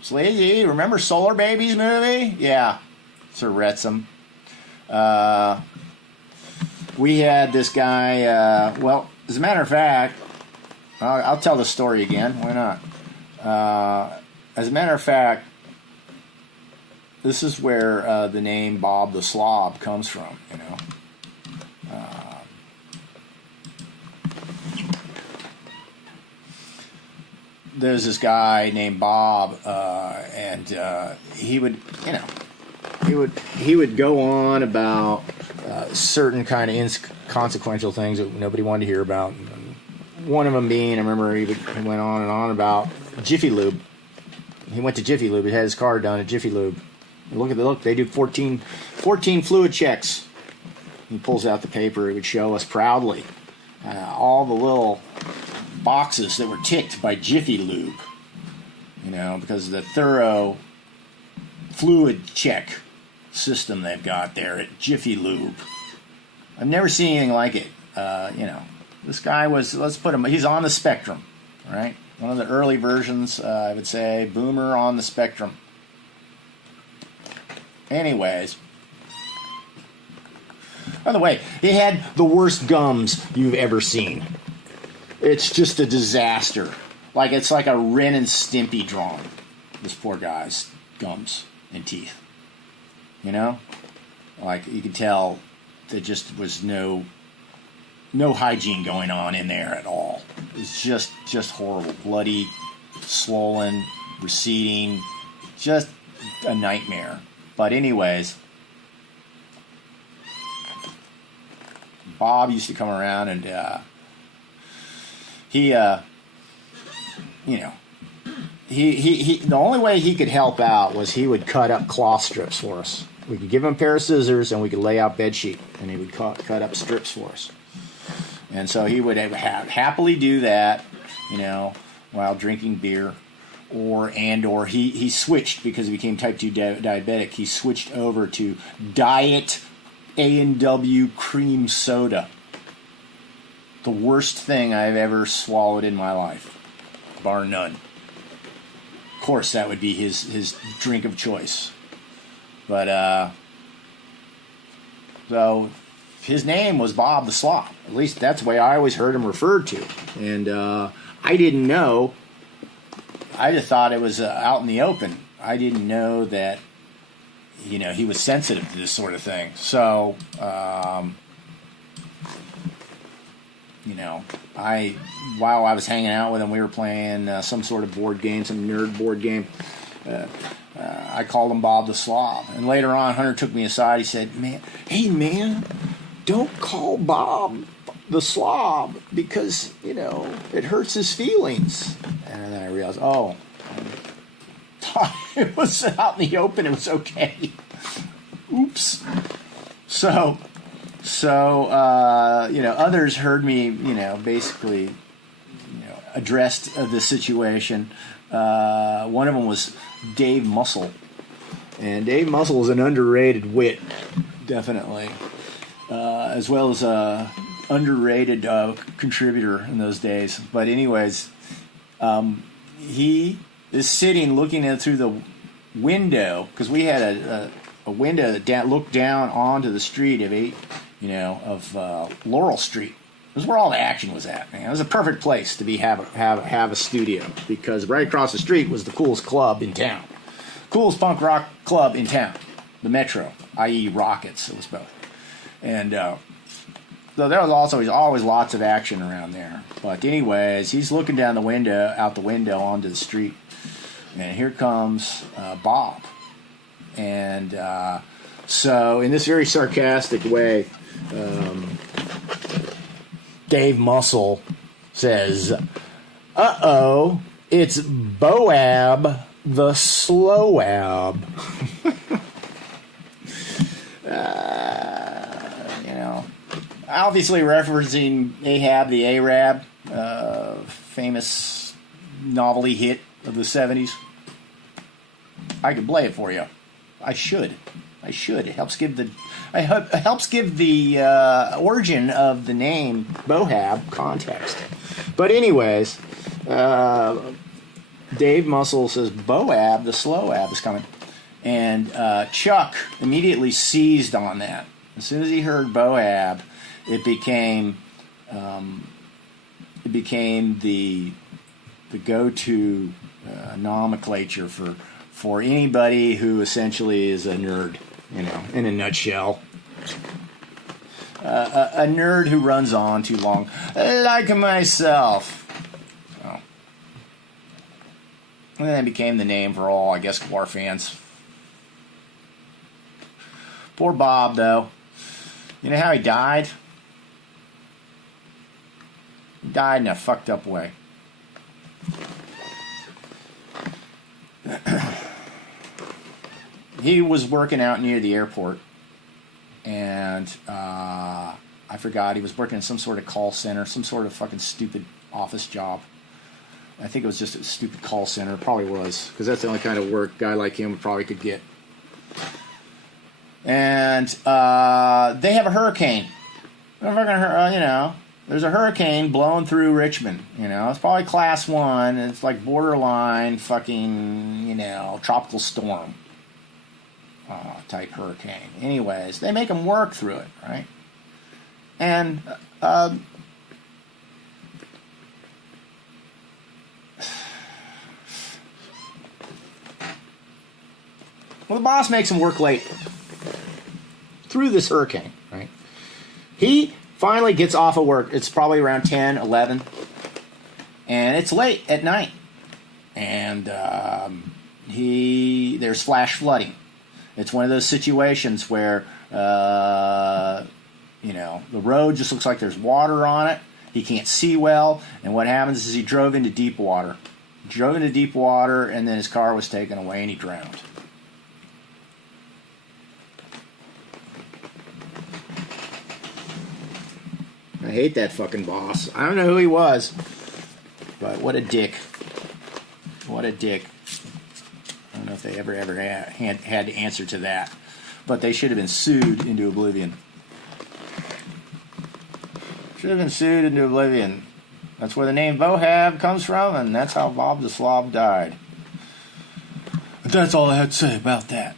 Sleazy, remember Solar Babies movie? Yeah, Sir Wrexham. We had this guy, well, as a matter of fact, I'll tell the story again. Why not? As a matter of fact, this is where the name Bob the Slob comes from, you know. There's this guy named Bob, and he would, you know, he would go on about certain kind of inconsequential things that nobody wanted to hear about. One of them being, I remember he went on and on about Jiffy Lube. He went to Jiffy Lube. He had his car done at Jiffy Lube. And look, they do 14 fluid checks. He pulls out the paper. He would show us proudly all the little boxes that were ticked by Jiffy Lube. You know, because of the thorough fluid check system they've got there at Jiffy Lube. I've never seen anything like it. You know, this guy was, let's put him, he's on the spectrum, right? One of the early versions, I would say, boomer on the spectrum. Anyways. By the way, he had the worst gums you've ever seen. It's just a disaster. Like, it's like a Ren and Stimpy drawing. This poor guy's gums and teeth. You know? Like, you could tell there just was no hygiene going on in there at all. It's just horrible. Bloody, swollen, receding. Just a nightmare. But anyways, Bob used to come around and he the only way he could help out was he would cut up cloth strips for us. We could give him a pair of scissors and we could lay out bed sheet, and he would cut up strips for us. And so he would happily do that, you know, while drinking beer, or he switched because he became type 2 diabetic. He switched over to Diet A&W cream soda. The worst thing I've ever swallowed in my life, bar none. Of course, that would be his drink of choice. But so his name was Bob the Slob. At least that's the way I always heard him referred to. And I didn't know. I just thought it was out in the open. I didn't know that, you know, he was sensitive to this sort of thing. So, you know, while I was hanging out with him, we were playing some sort of board game, some nerd board game. I called him Bob the Slob. And later on, Hunter took me aside. He said, hey, man, don't call Bob the Slob because, you know, it hurts his feelings. And then I realized, oh, it was out in the open. It was okay. Oops. So, you know, others heard me, you know, basically, you know, addressed the situation. One of them was Dave Muscle. And Dave Muscle is an underrated wit, definitely. As well as a underrated contributor in those days. But anyways, he is sitting looking in through the window, because we had a window that looked down onto the street of Laurel Street. This is where all the action was at, man. It was a perfect place to have a studio, because right across the street was the coolest club in town. Coolest punk rock club in town. The Metro, i.e. Rockets, it was both. And so there was always lots of action around there. But anyways, he's looking out the window onto the street. And here comes Bob. And so in this very sarcastic way, Dave Muscle says, "Uh-oh, it's Bohab the Slowab." You know, obviously referencing Ahab the Arab, famous novelty hit of the 70s. I could play it for you. I should. It helps give the origin of the name Bohab context. But anyways, Dave Muscle says, Bohab, the slow ab, is coming. And Chuck immediately seized on that. As soon as he heard Bohab, it became the go-to nomenclature for anybody who essentially is a nerd, in a nutshell. A nerd who runs on too long, like myself. So, and that became the name for all, I guess, war fans. Poor Bob, though. You know how he died? He died in a fucked up way. He was working out near the airport, and I forgot, he was working in some sort of call center, some sort of fucking stupid office job. I think it was just a stupid call center. It probably was, because that's the only kind of work a guy like him probably could get. And they have a hurricane. There's a hurricane blowing through Richmond. It's probably class 1. It's like borderline fucking, tropical storm type hurricane. Anyways, they make them work through it, right? And well, the boss makes them work late through this hurricane, right? He finally gets off of work. It's probably around 10, 11, and it's late at night. And there's flash flooding. It's one of those situations where, the road just looks like there's water on it. He can't see well, and what happens is he drove into deep water. And then his car was taken away, and he drowned. I hate that fucking boss. I don't know who he was, but what a dick. What a dick. I don't know if they ever had to answer to that, but they should have been sued into oblivion. Should have been sued into oblivion. That's where the name Bohab comes from, and that's how Bob the Slob died. But that's all I had to say about that.